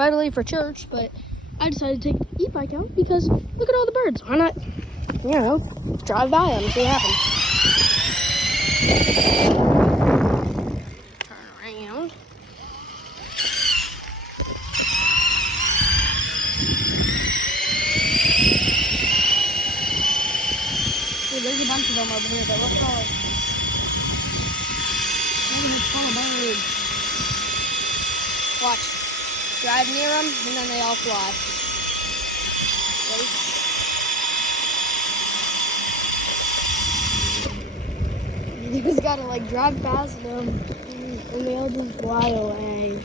about to leave for church, but I decided to take the e-bike out because look at all the birds. Why not, you know, drive by them and see what happens. Turn around. Hey, there's a bunch of them over here, but look at all of birds. Watch. Drive near them, and then they all fly. Ready? You just gotta like drive past them, and they all just fly away.